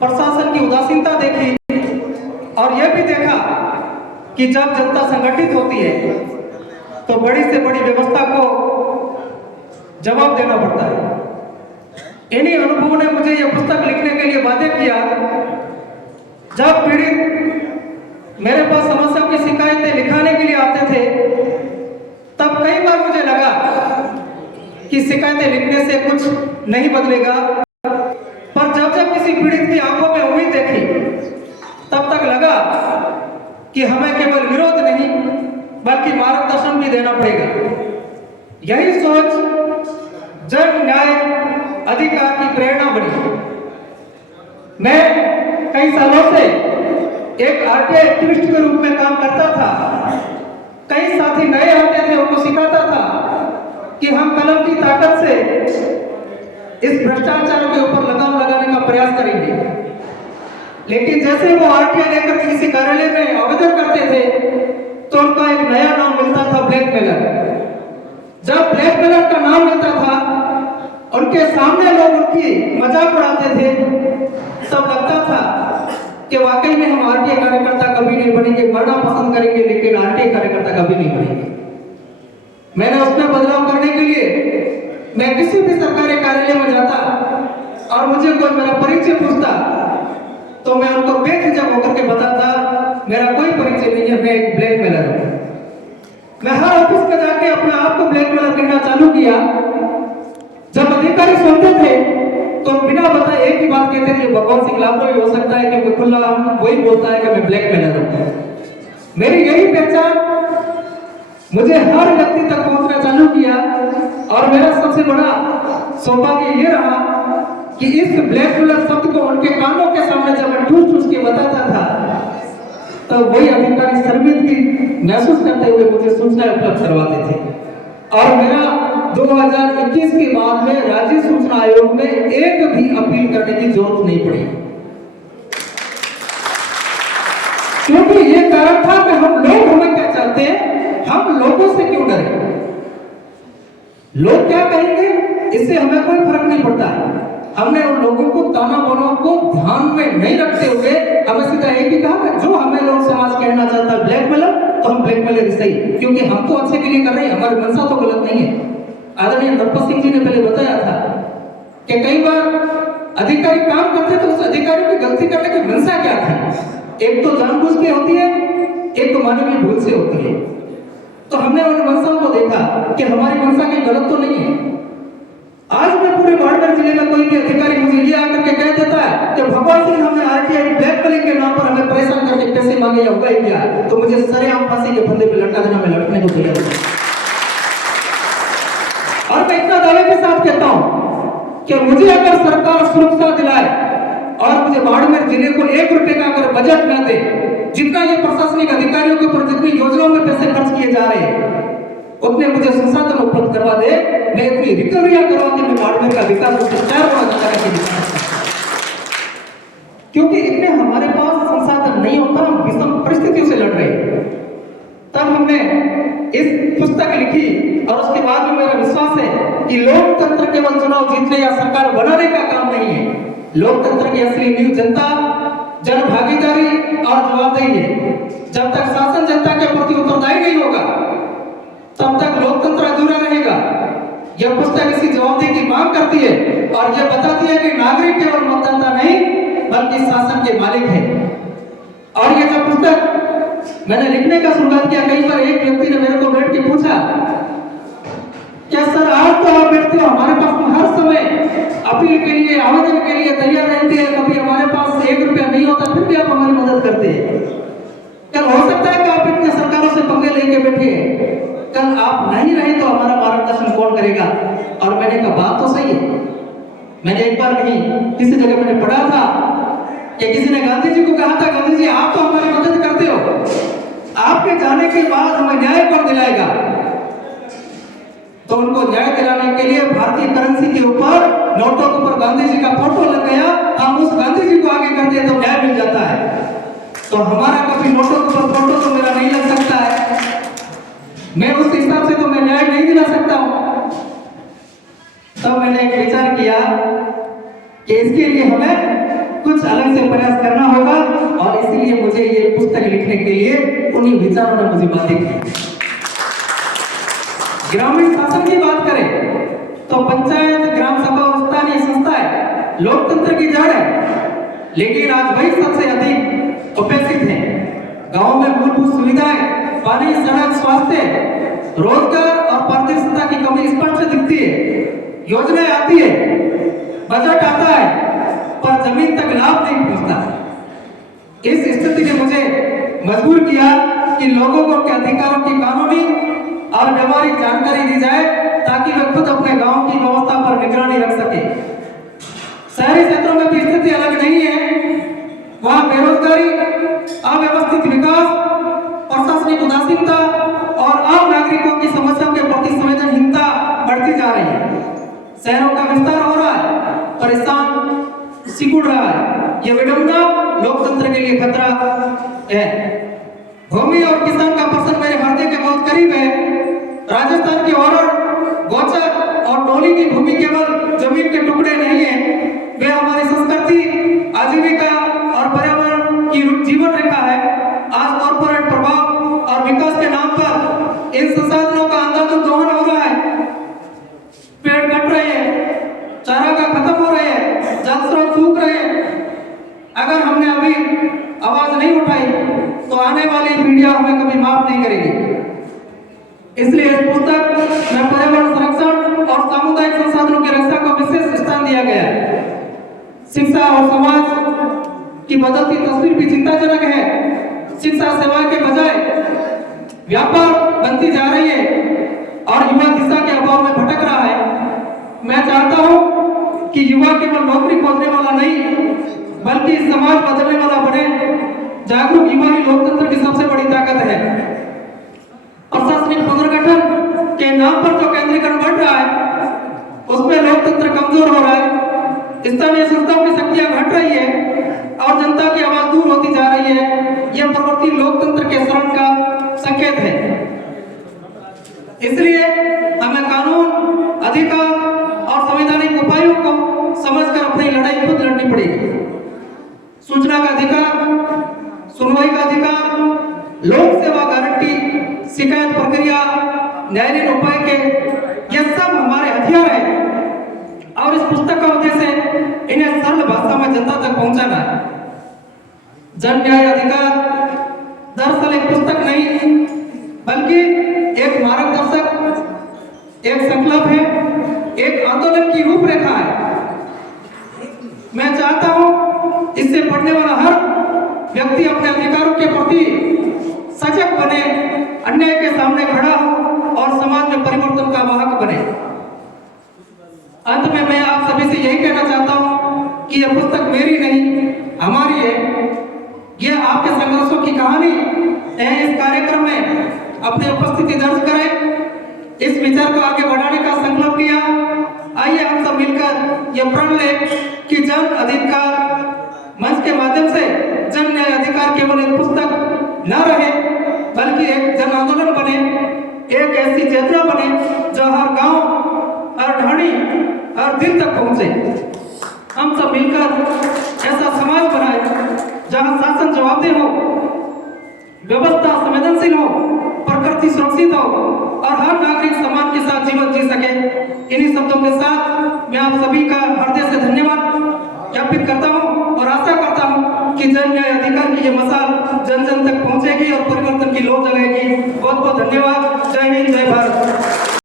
प्रशासन की उदासीनता देखी और यह भी देखा कि जब जनता संगठित होती है तो बड़ी से बड़ी व्यवस्था को जवाब देना पड़ता है। इन्हीं अनुभवों ने मुझे यह पुस्तक लिखने के लिए बाध्य किया। जब पीड़ित मेरे पास समस्याओं की शिकायतें लिखाने के लिए आते थे तब कई बार मुझे लगा कि शिकायतें लिखने से कुछ नहीं बदलेगा, पर जब जब किसी पीड़ित की आंखों में उम्मीद देखी तब तक लगा कि हमें केवल विरोध नहीं बल्कि मार्गदर्शन भी देना पड़ेगा। यही सोच जन न्याय अधिकार की प्रेरणा बनी। मैं कई सालों से एक आरटीआई एक्टिविस्ट के रूप में काम करता था। कई साथी नए आते थे, उनको सिखाता था कि हम कलम की ताकत से इस भ्रष्टाचार के ऊपर लगाम लगाने का प्रयास करेंगे। लेकिन जैसे वो आरटीआई लेकर किसी कार्यालय में आवेदन करते थे तो उनका एक नया नाम मिलता था, ब्लैकमेलर। जब ब्लैकमेलर का नाम मिलता था उनके सामने लोग उनकी मजाक उड़ाते थे, तब लगता था कि वाकई में हम आरटीआई कार्यकर्ता कभी नहीं बनेंगे, मरना पसंद करेंगे लेकिन आरटीआई कार्यकर्ता कभी नहीं बनेंगे। मैंने उसमें बदलाव करने के लिए मैं किसी भी सरकारी कार्यालय में जाता और मुझे कोई मेरा परिचय पूछता तो मैं उनको बेझिझक होकर के बताता मेरा कोई परिचय नहीं है, मैं एक ब्लैकमेलर हूं। मैं हर ऑफिस में जाके अपने आप को ब्लैकमेलर कहना चालू किया। जब अधिकारी सुनते थे तो बिना बताए एक ही बात कहते थे, भगवान सिंह लाभो हो सकता है क्योंकि खुला वही बोलता है कि मैं ब्लैकमेलर हूं। मेरी यही पहचान मुझे हर व्यक्ति तक पहुंचना चालू किया और मेरा सबसे बड़ा सौभाग्य ये रहा कि इस ब्लैकमेलर शब्द को उनके कानों के सामने जब मैं ठूस के बताता था तो वही अधिकारी शर्मिंदगी महसूस करते हुए मुझे सूचना उपलब्ध करवाते थे। और मेरा 2021 के बाद में राज्य सूचना आयोग में एक भी अपील करने की जरूरत नहीं पड़ी, क्योंकि ये कारण था कि हम लोग हमें क्या चाहते हैं, हम लोगों से क्यों डरे। लोग क्या कहेंगे इससे हमें कोई फर्क नहीं पड़ता है। हमने उन लोगों को ताना बाना को ध्यान में नहीं रखते हुए हमें सीधा एक ही कहा जो हमें लोग समाज कहना चाहता है ब्लैकमेलर, तो हम ब्लैकमेलर सही, क्योंकि हम तो अच्छे के लिए कर रहे हैं, हमारी मंशा तो गलत नहीं है। आदरणीय नरपत सिंह जी ने पहले बताया था कि कई बार अधिकारी काम करते तो उस अधिकारी की गलती करने की मंशा क्या थी। एक तो जानबूझ के होती है, एक तो मानवीय भूल से होती है। तो हमने उन मंशाओं को देखा कि हमारी मंशा कहीं गलत तो नहीं है। आज मैं पूरे बाड़मेर जिले में कोई भी अधिकारी मुझे ये आकर के कह देता है कि भगवान सिंह हमने आरटीआई ब्लैकमेलिंग के नाम पर हमें परेशान करके पैसे मांगे या उगाई किया, तो मुझे सरेआम फांसी के फंदे पे लटका देना, मैं लटकने को तैयार हूं। और मैं इतना दावे के साथ कहता हूं कि मुझे अगर सरकार सुरक्षा दिलाए और मुझे बाड़मेर जिले को 1 रुपए का अगर बजट न दे, जितना ये प्रशासनिक अधिकारियों के ऊपर जितनी योजनाओं में पैसे खर्च किए जा रहे हैं उतने मुझे संसाधन उपलब्ध करवा दे, मैं इतनी रिकवरियां करवा के मैं बाड़मेर का विकास को 4 गुना करने की दिशा में, क्योंकि इतने हमारे पास संसाधन नहीं होता, हम विषम परिस्थितियों से लड़ रहे हैं। तब हमने इस पुस्तक लिखी और उसके बाद में मेरा विश्वास है कि लोकतंत्र केवल चुनाव जीतने या सरकार बनाने का काम नहीं है। लोकतंत्र की असली नींव जनता, जन भागीदारी और जवाबदेही है। जब तक शासन जनता के प्रति उत्तरदायी नहीं होगा तब तक लोकतंत्र अधूरा रहेगा। यह पुस्तक इसी जवाबदेही की मांग करती है और यह बताती है कि नागरिक केवल मतदाता नहीं बल्कि शासन के मालिक है। और यह जो पुस्तक मैंने लिखने का शुरुआत किया, कई बार एक व्यक्ति ने मेरे को बैठ के पूछा, क्या सर आज तो आप बैठते हो, हमारे पास हर समय अपील के लिए आवेदन के लिए तैयार रहते हैं, कभी हमारे पास 1 रुपया नहीं होता फिर भी आप हमारी मदद करते हैं। कल हो सकता है कि आप इतने सरकारों से पंगे लेके बैठे, कल आप नहीं रहे तो हमारा मार्गदर्शन कौन करेगा। और मैंने कहा बात तो सही है। मैंने एक बार कहीं किसी जगह मैंने पढ़ा था कि किसी ने गांधी जी को कहा था, गांधी जी आप तो हमारी मदद करते हो, आपके जाने के बाद हमें न्याय कौन दिलाएगा। तो उनको न्याय दिलाने के लिए भारतीय करेंसी के ऊपर, नोटों के ऊपर गांधी जी का फोटो लग गया, हम उस गांधी जी को आगे करते हैं तो न्याय मिल जाता है। तो हमारा कभी नोटों के ऊपर फोटो तो मेरा नहीं लग सकता है, मैं उस हिसाब से तो मैं न्याय नहीं दिला सकता हूं। तब मैंने एक विचार किया कि इसके लिए हमें कुछ अलग विचारों ने मुझे बातें की। ग्रामीण शासन की बात करें तो पंचायत, ग्राम सभा और स्थानीय संस्थाएं लोकतंत्र की जड़ है, लेकिन आज वही सबसे अधिक उपेक्षित है। गांव में मूलभूत सुविधाएं, पानी, सड़क, स्वास्थ्य, रोजगार और पारदर्शिता की कमी स्पष्ट दिखती है। योजनाएं आती है, बजट आता है, पर जमीन तक लाभ नहीं पहुंचता। इस स्थिति ने मुझे मजबूर किया कि लोगों को उनके अधिकारों की कानूनी और व्यवहारिक जानकारी दी जाए ताकि वे खुद अपने गांव की व्यवस्था पर निगरानी रख सके। शहरी क्षेत्रों में भी स्थिति अलग नहीं है। वहां बेरोजगारी, अव्यवस्थित विकास, प्रशासनिक उदासीनता और आम नागरिकों की समस्याओं के प्रति संवेदनहीनता बढ़ती जा रही है। शहरों का विस्तार हो रहा है, परेशान सिकुड़ रहा है। यह विडंबना लोकतंत्र के लिए खतरा है। भूमि और किसान का प्रश्न मेरे हृदय के बहुत करीब है। राजस्थान के औरड़, गौचर और टोली की भूमि केवल जमीन के टुकड़े नहीं है, वे हमारी संस्कृति, आजीविका और पर्यावरण की जीवन रेखा है। आज कॉर्पोरेट प्रभाव और विकास के नाम पर इन संसाधनों का अंधाधुंध दोहन हो रहा है। पेड़ कट रहे हैं, चारागाह खत्म हो रहे हैं, जल स्रोत सूख रहे हैं। अगर हमने अभी आवाज नहीं उठाई तो आने वाली पीढ़ियां हमें कभी माफ नहीं करेगी। इसलिए इस पुस्तक में पर्यावरण संरक्षण और सामुदायिक संसाधनों की रक्षा को विशेष स्थान दिया गया है। शिक्षा और समाज की बदलती तस्वीर भी चिंताजनक है। शिक्षा सेवा के बजाय व्यापार बनती जा रही है और युवा दिशा के अभाव में भटक रहा है। मैं चाहता हूं कि युवा केवल नौकरी खोजने वाला नहीं, बल्कि समाज बदलने वाला बने। जागरूक युवा ही लोकतंत्र की सबसे बड़ी ताकत है। प्रशासनिक पुनर्गठन के नाम पर जो केंद्रीकरण बढ़ रहा है, उसमें लोकतंत्र कमजोर हो रहा है। स्थानीय संस्थाओं की शक्तियां घट रही है और जनता की आवाज दूर होती जा रही है। यह प्रवृत्ति लोकतंत्र के शरण का संकेत है। इसलिए हमें कानून, अधिकार और संवैधानिक उपायों को समझकर अपनी लड़ाई खुद लड़नी पड़ेगी। सूचना का अधिकार, सुनवाई का अधिकार, लोक सेवा गारंटी, शिकायत प्रक्रिया, न्यायालयीन उपाय के, यह सब हमारे हथियार हैं और इस पुस्तक का उद्देश्य इन्हें सरल भाषा में जनता तक पहुंचाना है। जन न्याय अधिकार दरअसल एक पुस्तक नहीं, बल्कि एक मार्गदर्शक, एक संकल्प है, एक आंदोलन की रूपरेखा है। मैं चाहता हूं इससे पढ़ने वाला हर व्यक्ति अपने अधिकारों के प्रति सजग बने, अन्याय के सामने खड़ा हो और समाज में परिवर्तन का वाहक बने। अंत में मैं आप सभी से यही कहना चाहता हूं कि यह पुस्तक मेरी नहीं, हमारी है। यह आपके संघर्षों की कहानी है। इस कार्यक्रम में अपनी उपस्थिति दर्ज करें, इस विचार को आगे बढ़ाने का संकल्प लिया। आइए हम सब मिलकर यह प्रण लें कि जन अधिकार मंच के माध्यम से जन न्याय अधिकार केवल एक पुस्तक न रहे, बल्कि एक जन आंदोलन बने, एक ऐसी चेतना बने जो हर गांव, हर ढाणी, हर दिल तक पहुंचे। हम सब मिलकर ऐसा समाज बनाए जहां शासन जवाबदेह हो, व्यवस्था संवेदनशील हो, प्रकृति सुरक्षित हो और हर नागरिक सम्मान के साथ जीवन जी सके। इन्हीं शब्दों के साथ मैं आप सभी का हृदय से धन्यवाद ज्ञापित करता हूं और आशा करता हूं कि जन न्याय अधिकार की ये मसाल जन जन तक पहुंचेगी और परिवर्तन की लौ जलाएगी। बहुत बहुत धन्यवाद।